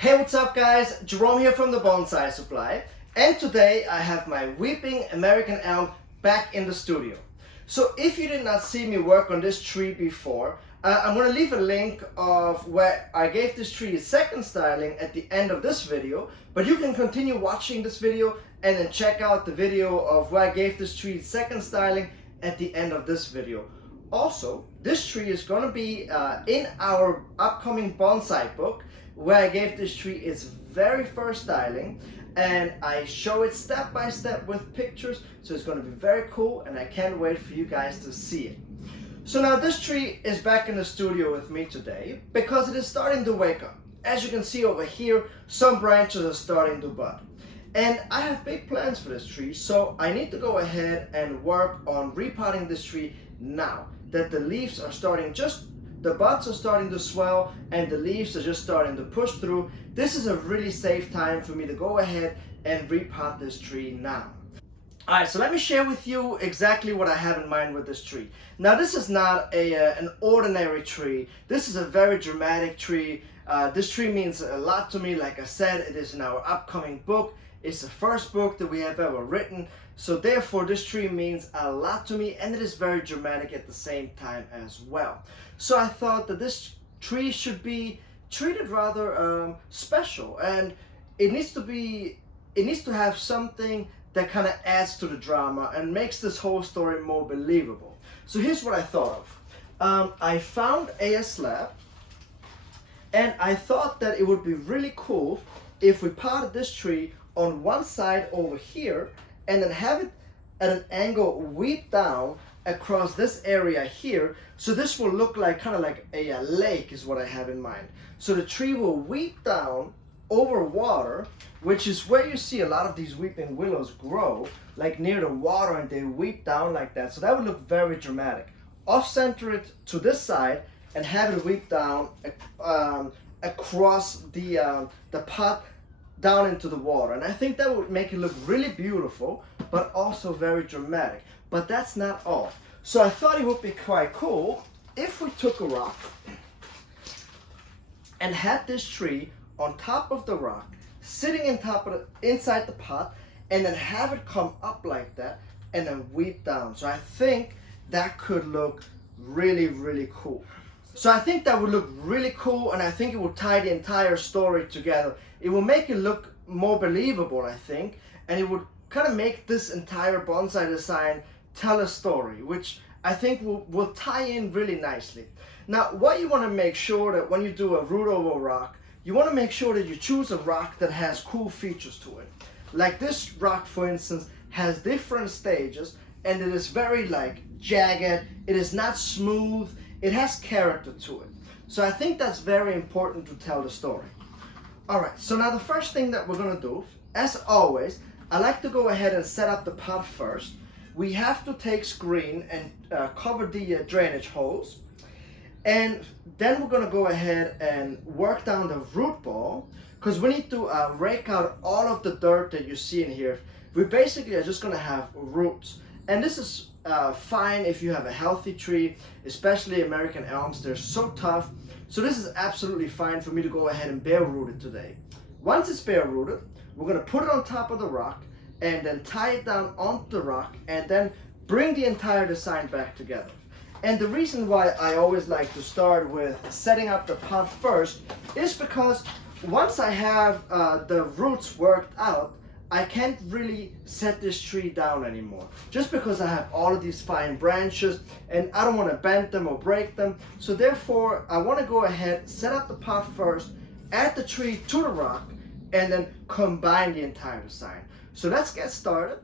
Hey, what's up guys? Jerome here from the Bonsai Supply, and today I have my weeping American elm back in the studio. So if you did not see me work on this tree before, I'm going to leave a link of where I gave this tree its second styling at the end of this video, but you can continue watching this video and then check out the video of where I gave this tree its second styling at the end of this video. Also, this tree is going to be in our upcoming bonsai book, where I gave this tree its very first styling, and I show it step by step with pictures, so it's going to be very cool and I can't wait for you guys to see it. So now this tree is back in the studio with me today because it is starting to wake up. As you can see over here, some branches are starting to bud. And I have big plans for this tree, so I need to go ahead and work on repotting this tree now that the leaves are starting, the buds are starting to swell and the leaves are just starting to push through. This is a really safe time for me to go ahead and repot this tree now. Alright, so let me share with you exactly what I have in mind with this tree. Now this is not an ordinary tree. This is a very dramatic tree. This tree means a lot to me. Like I said, it is in our upcoming book. It's the first book that we have ever written. So therefore this tree means a lot to me, and it is very dramatic at the same time as well. So I thought that this tree should be treated rather special, and it needs to have something that kind of adds to the drama and makes this whole story more believable. So here's what I thought of. I found a slab, and I thought that it would be really cool if we potted this tree on one side over here and then have it at an angle weep down across this area here. So this will look like kind of like a lake is what I have in mind. So the tree will weep down over water, which is where you see a lot of these weeping willows grow, like near the water, and they weep down like that. So that would look very dramatic. Off-center it to this side and have it weep down across the pot down into the water, and I think that would make it look really beautiful but also very dramatic. But that's not all. So I thought it would be quite cool if we took a rock and had this tree on top of the rock, sitting inside the pot, and then have it come up like that and then weep down. So I think that could look really, really cool. So I think that would look really cool, and I think it would tie the entire story together. It will make it look more believable, I think, and it would kind of make this entire bonsai design tell a story, which I think will tie in really nicely. Now, what you want to make sure that when you do a root over rock, you want to make sure that you choose a rock that has cool features to it. Like this rock, for instance, has different stages, and it is very like jagged. It is not smooth. It has character to it. So I think that's very important to tell the story. Alright, so now the first thing that we're going to do, as always, I like to go ahead and set up the pot first. We have to take screen and cover the drainage holes. And then we're going to go ahead and work down the root ball, because we need to rake out all of the dirt that you see in here. We basically are just going to have roots. And this is fine if you have a healthy tree, especially American elms. They're so tough. So this is absolutely fine for me to go ahead and bare root it today. Once it's bare rooted, we're going to put it on top of the rock and then tie it down onto the rock and then bring the entire design back together. And the reason why I always like to start with setting up the pot first is because once I have the roots worked out, I can't really set this tree down anymore, just because I have all of these fine branches and I don't want to bend them or break them. So therefore I want to go ahead, set up the pot first, add the tree to the rock, and then combine the entire design. So let's get started.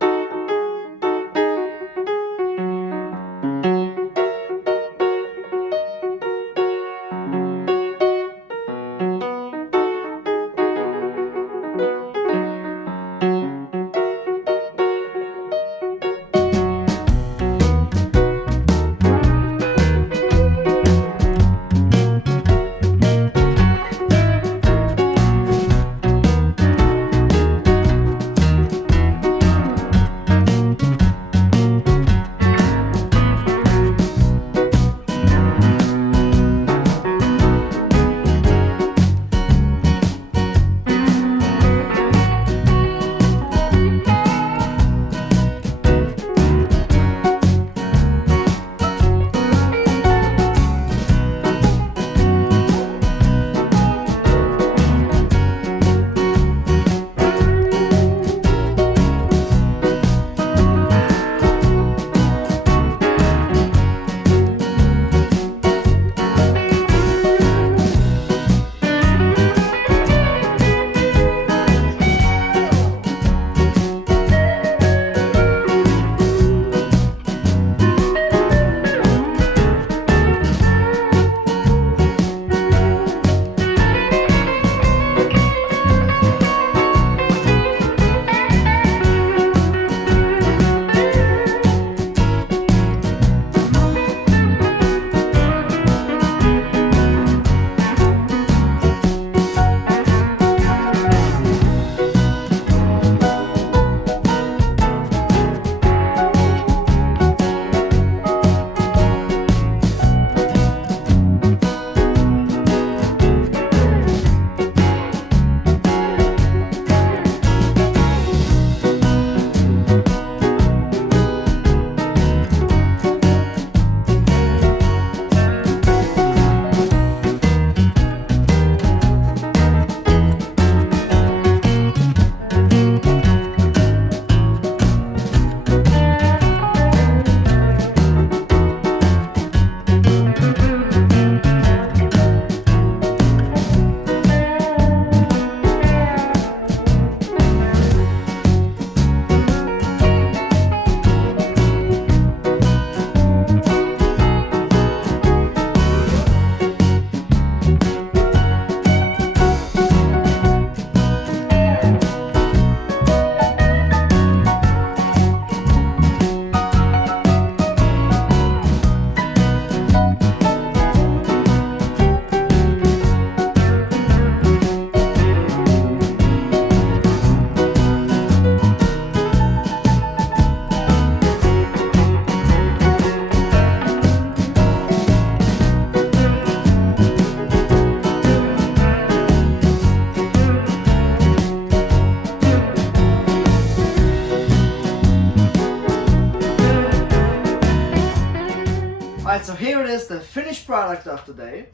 Alright, so here it is, the finished product of today.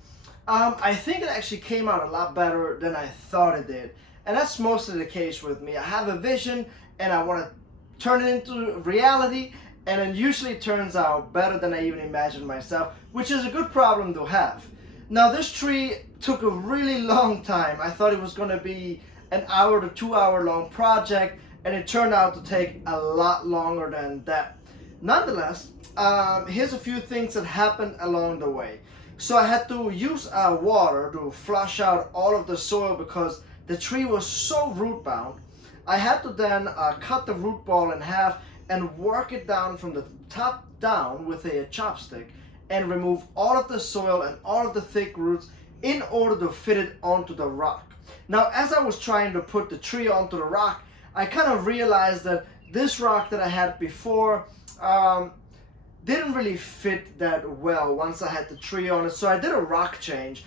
I think it actually came out a lot better than I thought it did. And that's mostly the case with me. I have a vision and I want to turn it into reality, and it usually turns out better than I even imagined myself, which is a good problem to have. Now this tree took a really long time. I thought it was going to be an hour to 2 hour long project, and it turned out to take a lot longer than that. Nonetheless, here's a few things that happened along the way. So I had to use water to flush out all of the soil because the tree was so root bound. I had to then cut the root ball in half and work it down from the top down with a chopstick and remove all of the soil and all of the thick roots in order to fit it onto the rock. Now, as I was trying to put the tree onto the rock, I kind of realized that this rock that I had before didn't really fit that well once I had the tree on it. So I did a rock change,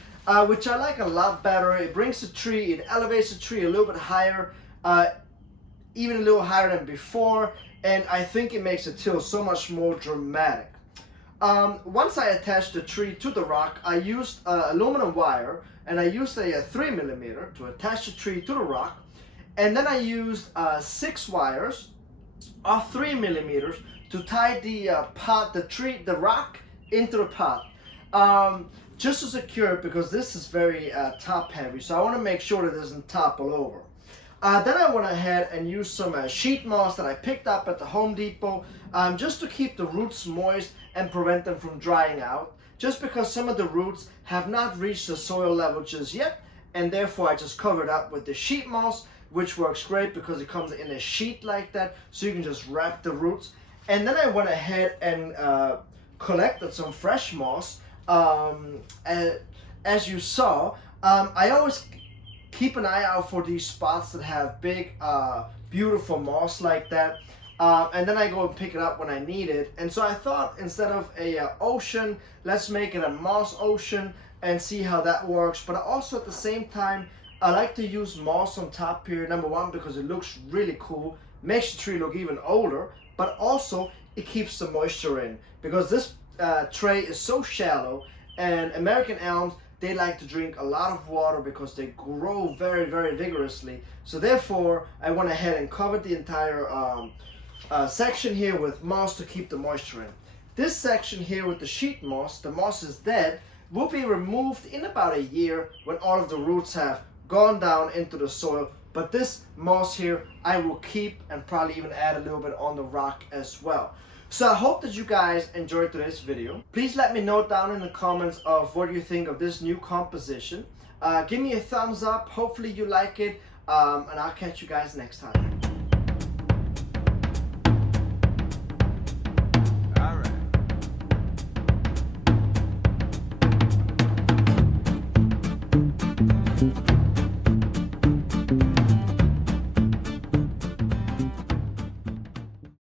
which I like a lot better. It brings the tree, it elevates the tree a little bit higher, even a little higher than before, and I think it makes it feel so much more dramatic. Once I attached the tree to the rock, I used aluminum wire, and I used a 3mm to attach the tree to the rock, and then I used 6 wires of 3mm to tie the the rock into the pot, just to secure it, because this is very top heavy, so I want to make sure that it doesn't topple over. Then I went ahead and used some sheet moss that I picked up at the Home Depot, just to keep the roots moist and prevent them from drying out, just because some of the roots have not reached the soil level just yet, and therefore I just covered up with the sheet moss, which works great because it comes in a sheet like that, so you can just wrap the roots. And then I went ahead and collected some fresh moss. As you saw, I always keep an eye out for these spots that have big, beautiful moss like that. And then I go and pick it up when I need it. And so I thought, instead of a ocean, let's make it a moss ocean and see how that works. But also at the same time, I like to use moss on top here. Number one, because it looks really cool, makes the tree look even older, but also it keeps the moisture in, because this tray is so shallow, and American elms, they like to drink a lot of water because they grow very, very vigorously. So therefore, I went ahead and covered the entire section here with moss to keep the moisture in. This section here with the sheet moss, the moss is dead, will be removed in about a year when all of the roots have gone down into the soil. But this moss here, I will keep and probably even add a little bit on the rock as well. So I hope that you guys enjoyed today's video. Please let me know down in the comments of what you think of this new composition. Give me a thumbs up. Hopefully you like it. And I'll catch you guys next time.